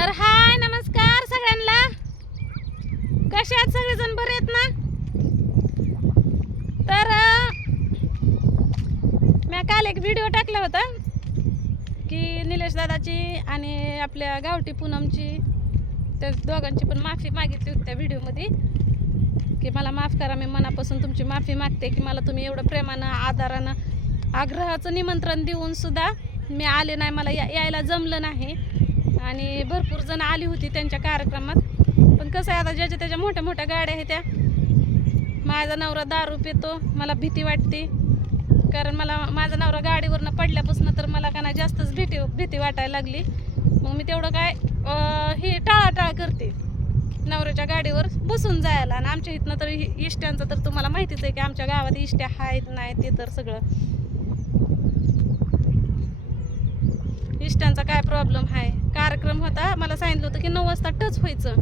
तर हाय नमस्कार सगळ्यांना. कसे आहेत सगळेजण? बरे आहेत ना? तर मी काल एक व्हिडिओ टाकला होता की निलेश दादाची आणि आपल्या गावठी पूनमची त्या दोघांची पण माफी मागितली होती त्या व्हिडिओमध्ये की मला माफ करा मी मनापासून तुमची माफी मागते की मला तुम्ही एवढं प्रेमानं आधारानं आग्रहाचं निमंत्रण देऊन सुद्धा मी आले नाही मला या यायला जमलं नाही. आणि भरपूर जण आली होती त्यांच्या कार्यक्रमात. पण कसं आहे आता ज्याच्या त्याच्या मोठ्या मोठ्या गाड्या आहेत त्या. माझा नवरा दारू पितो मला भीती वाटते. कारण मला माझा नवरा गाडीवरनं पडल्यापासून तर मला का नाही जास्तच भीती भीती वाटायला लागली. मग मी तेवढं काय हे टाळाटाळ करते. नवऱ्याच्या गाडीवर बसून जायला. आणि आमच्या इथनं तर इष्ट्यांचं तर तुम्हाला माहितीच आहे की आमच्या गावात इष्ट्या आहेत नाही ते तर सगळं. इष्ट्यांचा काय प्रॉब्लेम आहे? कार्यक्रम होता मला सांगितलं होतं की नऊ वाजता टच व्हायचं.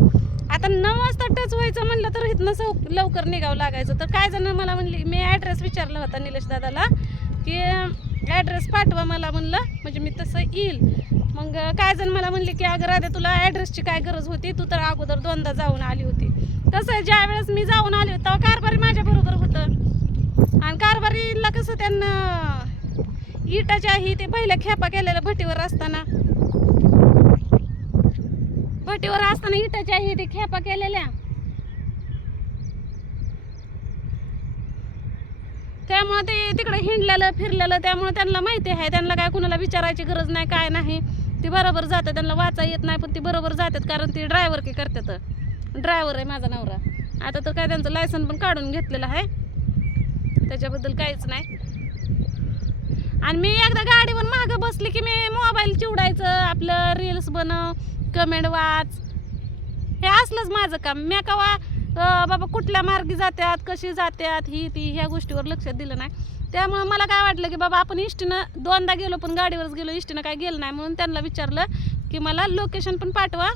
आता नऊ वाजता टच व्हायचं म्हणलं तर इथनं सौ लवकर निघावं लागायचं. तर काय जण मला म्हणली मी ॲड्रेस विचारला होता निलेश दादाला की ॲड्रेस पाठवा मला म्हणलं म्हणजे मी तसं येईल. मग काय जण मला म्हणले की अगं राधा तुला ॲड्रेसची काय गरज होती? तू तर अगोदर दोनदा जाऊन आली होती. कसं आहे ज्या वेळेस मी जाऊन आली होती तेव्हा कारभारी माझ्याबरोबर होतं. आणि कारभारीला कसं त्यांना इटाच्या ही ते पहिल्या खेपा केलेल्या भटीवर असताना. भटीवर असताना इटाच्या ही ते खेपा केलेल्या. त्यामुळे ते तिकडे हिंडलेलं फिरलेलं त्यामुळे त्यांना माहिती आहे त्यांना काय कुणाला विचारायची गरज नाही काय नाही. ती बरोबर जातात त्यांना वाचा येत नाही पण ती बरोबर जातात कारण ती ड्रायव्हर की करतात. ड्रायव्हर आहे माझा नवरा. आता तर काय त्यांचं लायसन पण काढून घेतलेलं आहे. त्याच्याबद्दल काहीच नाही. आणि मी एकदा गाडीवर मागं बसली की मी मोबाईल चिवडायचं आपलं रील्स बनव कमेंट वाच. हे असलंच माझं काम. मी कवा बाबा कुठल्या मार्गी जात्यात कशी जात्यात ही ती ह्या गोष्टीवर लक्ष दिलं नाही. त्यामुळं मला काय वाटलं की बाबा आपण इष्टीनं दोनदा गेलो पण गाडीवरच गेलो इष्टीनं काय गेलं नाही म्हणून त्यांना विचारलं की मला लोकेशन पण पाठवा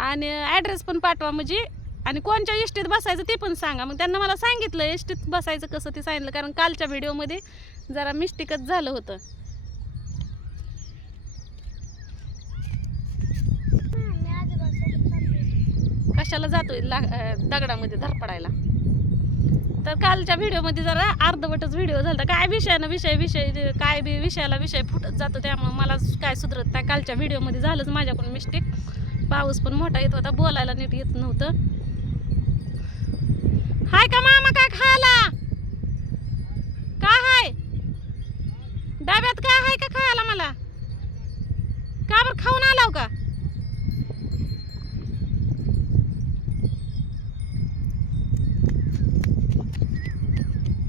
आणि ॲड्रेस पण पाठवा. म्हणजे आणि कोणच्या इष्टीत बसायचं ते पण सांगा. मग त्यांना मला सांगितलं इष्टीत बसायचं कसं? ते सांगितलं. कारण कालच्या व्हिडिओमध्ये जरा मिस्टेकच झालं होतं. कशाला जातोय ला दगडामध्ये धरपडायला तर कालच्या व्हिडिओमध्ये जरा अर्धवटच व्हिडिओ झाला होता. काय विषयानं विषय विषय काय बी विषयाला विषय फुटत जातो त्यामुळे मला काय सुधरत नाही. कालच्या व्हिडिओमध्ये झालंच माझ्याकडून मिस्टेक. पाऊस पण मोठा येत होता बोलायला नीट येत नव्हतं. हाय का मामा काय खायला? काय हाय? डब्यात काय आहे का खायला मला? का बरं खाऊन आलाव का?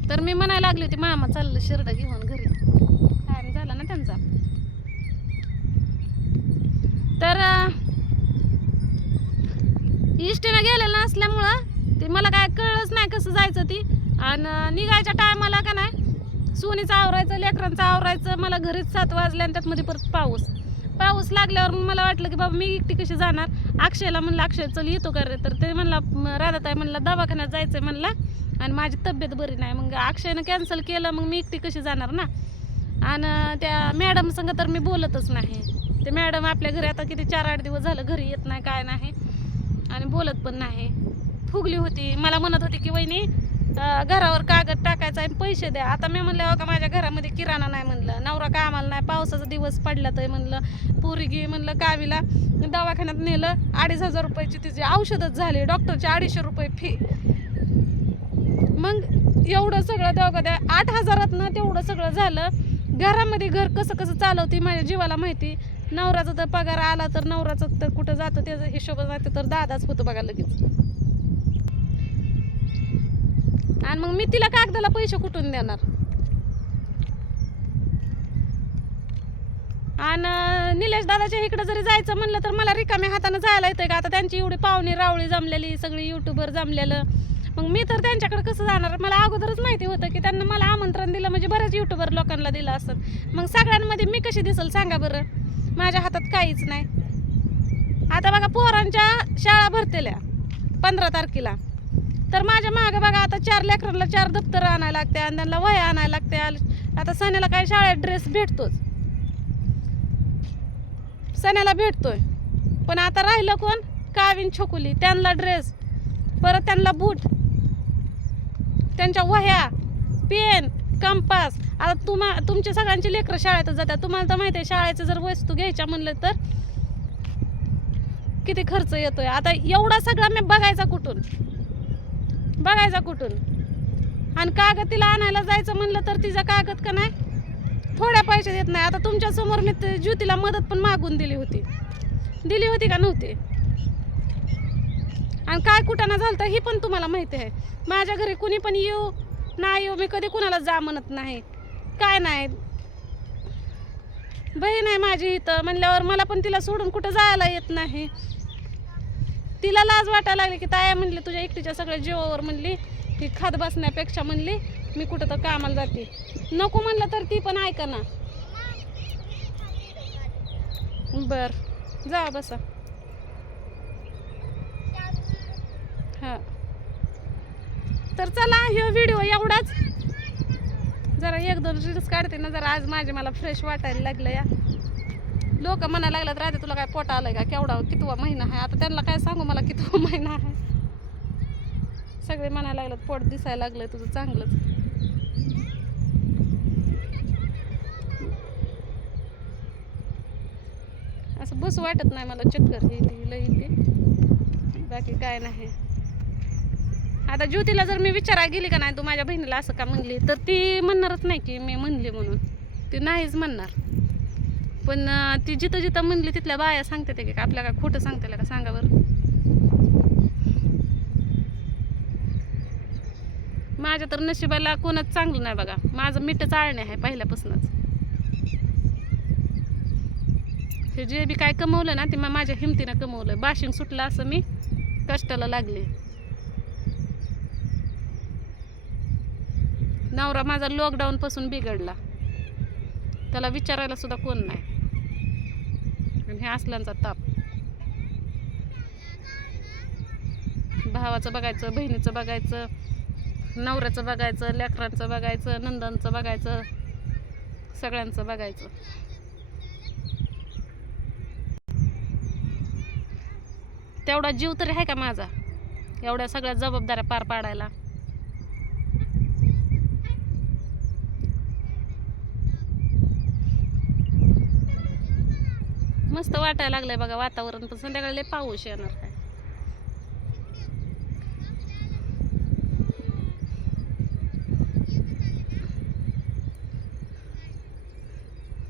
तर मी म्हणायला लागली होती मामा चाललं शिरड घेऊन घरी. टाइम झाला ना त्यांचा. तर इष्टीनं गेलेलं नसल्यामुळं ते मला काय कळलंच नाही कसं जायचं ती. आणि निघायच्या टायमाला का नाही सोनीचं आवरायचं लेकरांचं आवरायचं मला घरीच सात वाजल्या आणि त्यात मध्ये परत पाऊस. पाऊस लागल्यावर मग मला वाटलं की बाबा मी एकटी कशी जाणार? अक्षयला म्हणलं अक्षय चल येतो का रे? तर ते म्हणला राधाताई म्हणला दवाखान्यात जायचं आहे म्हणला आणि माझी तब्येत बरी नाही. मग अक्षयनं कॅन्सल केलं मग मी एकटी कशी जाणार ना? आणि त्या मॅडम संग तर मी बोलतच नाही. ते मॅडम आपल्या घरी आता किती चार आठ दिवस झालं घरी येत नाही काय नाही. आणि बोलत पण नाही. फुगली होती. मला म्हणत होती की वहिनी घरावर कागद टाकायचा आणि पैसे द्या. आता मी म्हणलं का माझ्या घरामध्ये किराणा नाही म्हणलं. नवरा कामाला नाही? पावसाचा दिवस पडला तर म्हणलं. पुरी घे म्हणलं कावीला दवाखान्यात नेलं अडीच हजार रुपयाची तिची औषधच झाली. डॉक्टरची अडीचशे रुपये फी मग एवढं सगळं तेव्हा त्या आठ हजारातनं तेवढं सगळं झालं. घरामध्ये घर कसं कसं चालवते माझ्या जीवाला माहिती? नवऱ्याचा तर पगार आला तर नवराचं तर कुठं जातं त्याचा हिशोब जातं तर दादाच होतो बघा लगेच. आणि मग मी तिला कागदाला पैसे कुठून देणार? आणि निलेश दादाच्या इकडे जरी जायचं म्हणलं तर मला रिकाम्या हातानं जायला येतंय का? आता त्यांची एवढी पाहुणी रावळी जमलेली सगळी युट्यूबर जमलेलं. मग मी तर त्यांच्याकडे कसं जाणार? मला अगोदरच माहिती होतं की त्यांना मला आमंत्रण दिलं म्हणजे बऱ्याच युट्यूबर लोकांना दिलं असत. मग सगळ्यांमध्ये मी कशी दिसल सांगा बरं? माझ्या हातात काहीच नाही. आता बघा पोरांच्या शाळा भरतेल्या पंधरा तारखेला. तर माझ्या मागं बघा आता चार लेकरांना चार दप्तर आणायला लागते आणि त्यांना वह्या आणायला लागते आता सण्याला काय शाळेत ड्रेस भेटतोच. सण्याला भेटतोय. पण आता राहिलं कोण? कावीन छोकुली. त्यांना ड्रेस परत त्यांना बूट त्यांच्या वह्या पेन कंपास आता तुम्हा तुमच्या सगळ्यांची लेकरं शाळेतच जातात. तुम्हाला तर माहिती आहे शाळेचं जर वस्तू घ्यायच्या म्हणलं तर किती खर्च येतोय. आता एवढा सगळा मी बघायचा कुठून? बघायचा कुठून. आणि कागद तिला आणायला जायचं म्हणलं तर तिचा कागद का नाही? थोड्या पैसे देत नाही. आता तुमच्यासमोर मी ज्युतीला ज्योतीला मदत पण मागून दिली होती. दिली होती का नव्हती? आणि काय कुठं ना झालं ही पण तुम्हाला माहिती आहे. माझ्या घरी कुणी पण येऊ नाही येऊ मी कधी कुणाला जा म्हणत नाही. काय नाही. बहीण आहे माझी इथं. म्हणल्यावर मला पण तिला सोडून कुठं जायला येत नाही. तिला लाज वाटायला लागली की ताया म्हणली तुझ्या एकटीच्या सगळ्या जीवावर म्हणली की खात बसण्यापेक्षा म्हणली मी कुठं तर कामाला जाते. नको म्हणलं तर ती पण ऐका ना. बर जा बसा. हा. तर चला हा व्हिडिओ एवढाच. जरा एक दोन रील्स काढते ना जरा आज माझे मला फ्रेश वाटायला लागलं या. लोक म्हणायला लागल्यात राहते तुला काय पोट आलंय का केवढा कितवा महिना आहे? आता त्यांना काय सांगू मला कितवा महिना आहे? सगळे म्हणायला लागलेत पोट दिसायला लागलं तुझं चांगलंच. असं बस वाटत नाही मला चक्कर हे लई बाकी काय नाही. आता ज्योतीला जर मी विचारायला गेली का नाही तू माझ्या बहिणीला असं का म्हणली? तर ती म्हणणारच नाही की मी म्हणली म्हणून. ती नाहीच म्हणणार. पण ती जिथं जिथं म्हणली तिथल्या बाया सांगते की आपल्या का खोटं सांगतात का? सांगा बरं. माझ्या तर नशिबाला कोणच चांगलं नाही बघा. माझं मिठ चाळणे आहे पहिल्यापासूनच. हे जे बी काय कमवलं ना ते मग माझ्या हिमतीनं कमवलं. बाशिंग सुटलं असं मी कष्टाला लागले. नवरा माझा लॉकडाऊन पासून बिघडला. त्याला विचारायला सुद्धा कोण नाही. हे असल्यांचा ताप. भावाचं बघायचं बहिणीचं बघायचं नवऱ्याचं बघायचं लेकरांचं बघायचं नंदांचं बघायचं सगळ्यांचं बघायचं. तेवढा जीव तरी आहे का माझा? एवढ्या सगळ्या जबाबदाऱ्या पार पाडायला. मस्त वाटायला लागलंय बघा वातावरण पण संध्याकाळी पाऊस येणार आहे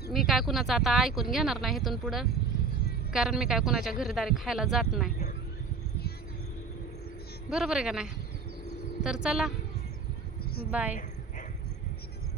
मी काय कुणाचं आता ऐकून घेणार नाही इथून पुढं कारण मी काय कुणाच्या घरीदारी खायला जात नाही. बरोबर आहे का नाही? तर चला बाय